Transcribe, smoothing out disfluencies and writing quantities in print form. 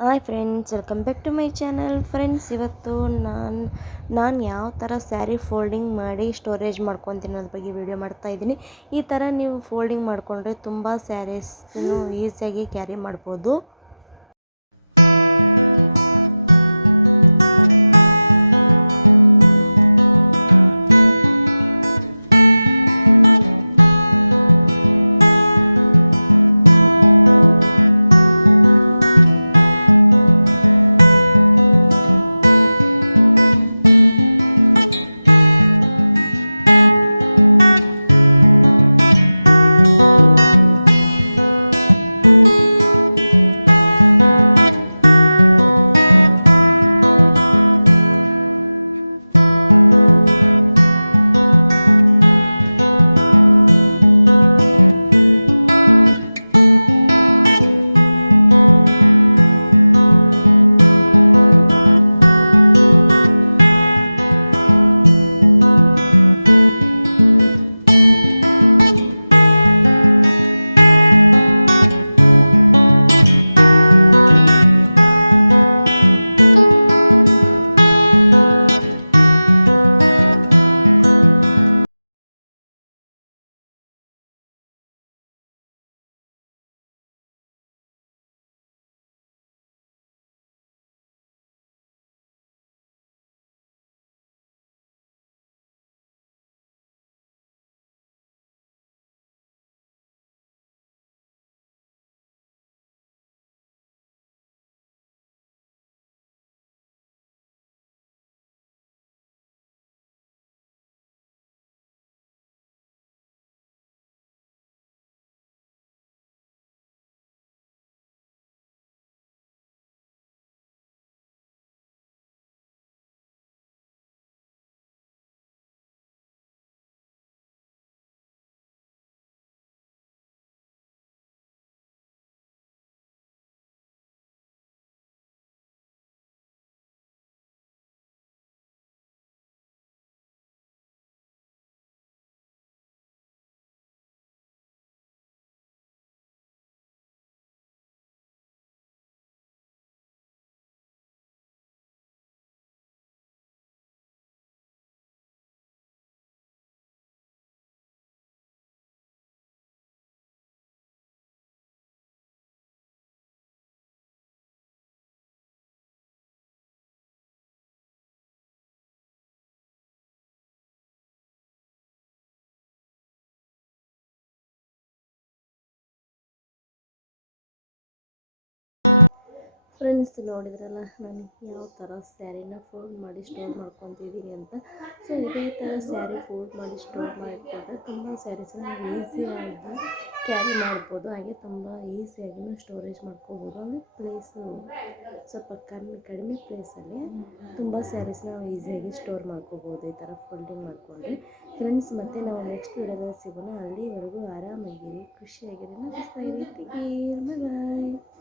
Hi friends, welcome back to my channel. Friends, ಇವತ್ತು ನಾನು ಯಾವ ಥರ ಸ್ಯಾರಿ ಫೋಲ್ಡಿಂಗ್ ಮಾಡಿ ಸ್ಟೋರೇಜ್ ಮಾಡ್ಕೊತೀನಿ ಅನ್ನೋದ್ರ ಬಗ್ಗೆ ವಿಡಿಯೋ ಮಾಡ್ತಾಯಿದ್ದೀನಿ. ಈ ಥರ ನೀವು ಫೋಲ್ಡಿಂಗ್ ಮಾಡಿಕೊಂಡ್ರೆ ತುಂಬ ಸ್ಯಾರೀಸ್ನು ಈಸಿಯಾಗಿ ಕ್ಯಾರಿ ಮಾಡ್ಬೋದು. ಫ್ರೆಂಡ್ಸ್, ನೋಡಿದ್ರಲ್ಲ ನಾನು ಯಾವ ಥರ ಸ್ಯಾರಿನ ಫೋಲ್ಡ್ ಮಾಡಿ ಸ್ಟೋರ್ ಮಾಡ್ಕೊತಿದ್ದೀನಿ ಅಂತ. ಸೊ ಇದೇ ಥರ ಸ್ಯಾರಿ ಫೋಲ್ಡ್ ಮಾಡಿ ಸ್ಟೋರ್ ಮಾಡಿಕೊಂಡ್ರೆ ತುಂಬ ಸ್ಯಾರೀಸ್ನ ನಾವು ಈಸಿಯಾಗಿ ಕ್ಯಾರಿ ಮಾಡ್ಬೋದು. ಹಾಗೆ ತುಂಬ ಈಸಿಯಾಗಿ ಸ್ಟೋರೇಜ್ ಮಾಡ್ಕೋಬೋದು. ಅಂದರೆ ಪ್ಲೇಸು ಸ್ವಲ್ಪ ಕಡಿಮೆ ಪ್ಲೇಸಲ್ಲಿ ತುಂಬ ಸ್ಯಾರೀಸ್ನ ನಾವು ಈಸಿಯಾಗಿ ಸ್ಟೋರ್ ಮಾಡ್ಕೋಬೋದು ಈ ಥರ ಫೋಲ್ಡಿಂಗ್ ಮಾಡಿಕೊಂಡ್ರೆ. ಫ್ರೆಂಡ್ಸ್, ಮತ್ತು ನಾವು ನೆಕ್ಸ್ಟ್ ವಿಡಿಯೋದಲ್ಲಿ ಸಿಗೋಣ. ಅಲ್ಲಿವರೆಗೂ ಆರಾಮಾಗಿರಿ, ಖುಷಿಯಾಗಿರಿ, ನಗಿಸ್ತಾ ಇರಿ. ಬಾಯ್.